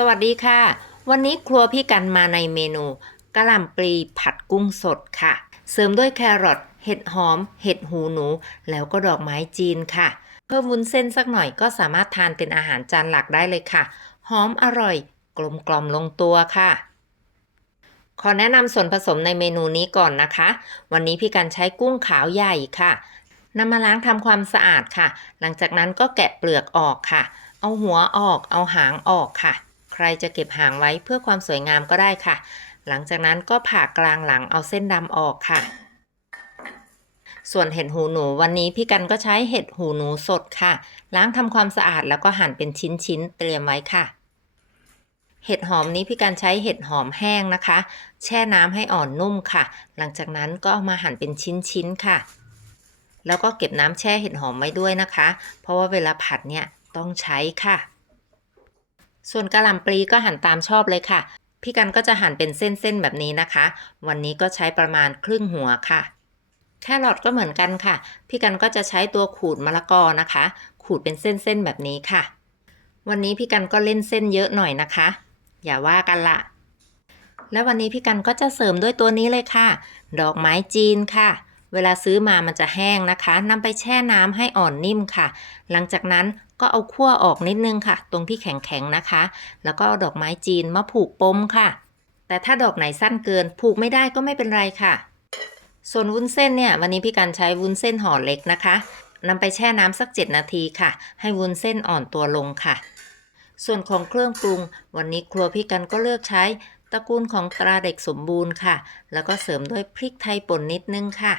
สวัสดีค่ะ วันนี้ครัวพี่กันมาในเมนูกะหล่ำปลีผัดกุ้งสดค่ะ เสริมด้วยแครอทเห็ดหอม เห็ดหูหนู แล้วก็ดอกไม้จีนค่ะ เพิ่มวุ้นเส้นสักหน่อยก็สามารถทานเป็นอาหารจานหลักได้เลยค่ะ หอมอร่อย กลมกล่อมลงตัวค่ะ ขอแนะนำส่วนผสมในเมนูนี้ก่อนนะคะ วันนี้พี่กันใช้กุ้งขาวใหญ่ค่ะนำมาล้างทำความสะอาดค่ะ หลังจากนั้นก็แกะเปลือกออกค่ะ เอาหัวออก เอาหางออกค่ะ รจะเก็บหางไว้เพื่อความสวยงามก็ได้ค่ะ หลังจากนั้นก็ผ่ากลางหลังเอาเส้นดำออกค่ะ ส่วนเห็ดหูหนูวันนี้พี่กันก็ใช้เห็ดหูหนูสดค่ะ ล้างทำความสะอาดแล้วก็หั่นเป็นชิ้นๆเตรียมไว้ค่ะเห็ดหอมนี้พี่กันใช้เห็ดหอมแห้งนะคะ แช่น้ำให้อ่อนนุ่มค่ะ หลังจากนั้นก็ามาหั่นเป็นชิ้นๆค่ะ แล้วก็เก็บน้ำแช่เห็ดหอมไว้ด้วยนะคะ เพราะว่าเวลาผัดเนี่ยต้องใช้ค่ะ ส่วนกะหล่ำปลีก็หั่นตามชอบเลยค่ะ พี่กันก็จะหั่นเป็นเส้นๆแบบนี้นะคะ วันนี้ก็ใช้ประมาณครึ่งหัวค่ะ แครอทก็เหมือนกันค่ะ พี่กันก็จะใช้ตัวขูดมะละกอนะคะ ขูดเป็นเส้นๆแบบนี้ค่ะ วันนี้พี่กันก็เล่นเส้นเยอะหน่อยนะคะ อย่าว่ากันละแล้ววันนี้พี่กันก็จะเสริมด้วยตัวนี้เลยค่ะ ดอกไม้จีนค่ะ เวลาซื้อมามันจะแห้งนะคะนำไปแช่น้ำให้อ่อนนิ่มค่ะ หลังจากนั้น ก็เอาขั้วออกนิดนึงค่ะ ตรงที่แข็งๆนะคะ แล้วก็ดอกไม้จีนมาผูกปมค่ะ แต่ถ้าดอกไหนสั้นเกิน ผูกไม่ได้ก็ไม่เป็นไรค่ะ ส่วนวุ้นเส้นเนี่ย วันนี้พี่กันใช้วุ้นเส้นห่อเล็กนะคะนำไปแช่น้ำสัก 7 นาทีค่ะ ให้วุ้นเส้นอ่อนตัวลงค่ะ ส่วนของเครื่องปรุง วันนี้ครัวพี่กันก็เลือกใช้ตระกูลของตราเด็กสมบูรณ์ค่ะ แล้วก็เสริมด้วยพริกไทยป่นนิดนึงค่ะ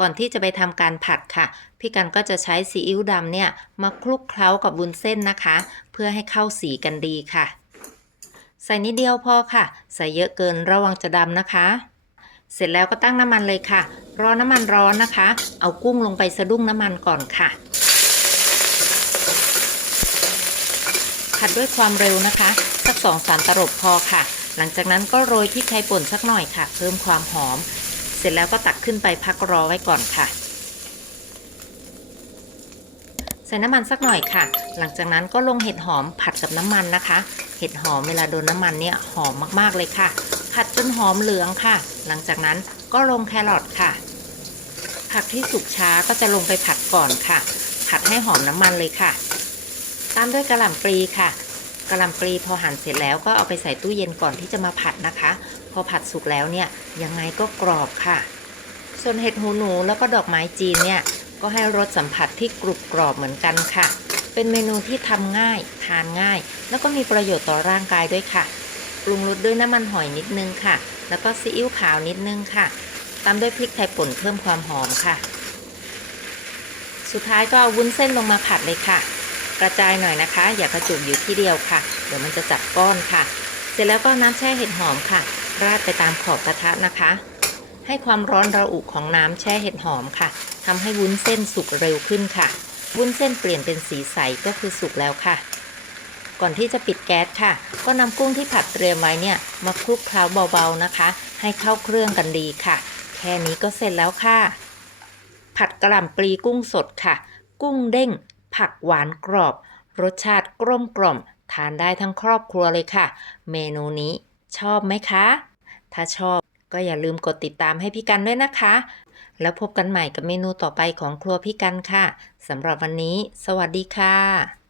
ก่อนที่จะไปทำการผัดค่ะ พี่กันก็จะใช้ซีอิ๊วดำเนี่ยมาคลุกเคล้ากับวุ้นเส้นนะคะ เพื่อให้เข้าสีกันดีค่ะ ใส่นิดเดียวพอค่ะ ใส่เยอะเกินระวังจะดำนะคะ เสร็จแล้วก็ตั้งน้ำมันเลยค่ะ รอน้ำมันร้อนนะคะ เอากุ้งลงไปสะดุ้งน้ำมันก่อนค่ะผัดด้วยความเร็วนะคะ สักสองสามตลบพอค่ะ หลังจากนั้นก็โรยพริกไทยป่นสักหน่อยค่ะ เพิ่มความหอม ร็จแล้วก็ตักขึ้นไปพักรอไว้ก่อนค่ะ ใส่น้ำมันสักหน่อยค่ะ หลังจากนั้นก็ลงเห็ดหอมผัดกับน้ำมันนะคะ เห็ดหอมเวลาโดนน้ำมันเนี่ยหอมมากๆเลยค่ะ ผัดจนหอมเหลืองค่ะ หลังจากนั้นก็ลงแครอทค่ะ ผักที่สุกช้าก็จะลงไปผัดก่อนค่ะ ผัดให้หอมน้ำมันเลยค่ะ ตามด้วยกระหล่ำปลีค่ะกระหล่ำปลีพอหั่นเสร็จแล้วก็เอาไปใส่ตู้เย็นก่อนที่จะมาผัดนะคะ อผัดสุกแล้วเนี่ยยังไงก็กรอบค่ะ ส่วนเห็ดหูหนูแล้วก็ดอกไม้จีนเนี่ยก็ให้รสสัมผัสที่กรุบกรอบเหมือนกันค่ะ เป็นเมนูที่ทำง่าย ทานง่าย แล้วก็มีประโยชน์ต่อร่างกายด้วยค่ะ ปรุงรสด้วยน้ำมันหอยนิดนึงค่ะ แล้วก็ซีอิ๊วขาวนิดนึงค่ะตามด้วยพริกไทยป่นเพิ่มความหอมค่ะ สุดท้ายก็เอาวุ้นเส้นลงมาผัดเลยค่ะ กระจายหน่อยนะคะ อย่ากระจุกอยู่ที่เดียวค่ะ เดี๋ยวมันจะจับก้อนค่ะ เสร็จแล้วก็น้ำแช่เห็ดหอมค่ะ ราดไปตามขอบกระทะนะคะ ให้ความร้อนระอุของน้ำแช่เห็ดหอมค่ะทำให้วุ้นเส้นสุกเร็วขึ้นค่ะ วุ้นเส้นเปลี่ยนเป็นสีใสก็คือสุกแล้วค่ะ ก่อนที่จะปิดแก๊สค่ะ ก็นำกุ้งที่ผัดเตรียมไว้เนี่ยมาคลุกเคล้าเบาๆนะคะ ให้เข้าเครื่องกันดีค่ะ แค่นี้ก็เสร็จแล้วค่ะ ผัดกระหล่ำปลีกุ้งสดค่ะ กุ้งเด้ง ผักหวานกรอบ รสชาติกลมกล่อมทานได้ทั้งครอบครัวเลยค่ะ เมนูนี้ชอบไหมคะ ถ้าชอบก็อย่าลืมกดติดตามให้พี่กันด้วยนะคะ แล้วพบกันใหม่กับเมนูต่อไปของครัวพี่กันค่ะสำหรับวันนี้ สวัสดีค่ะ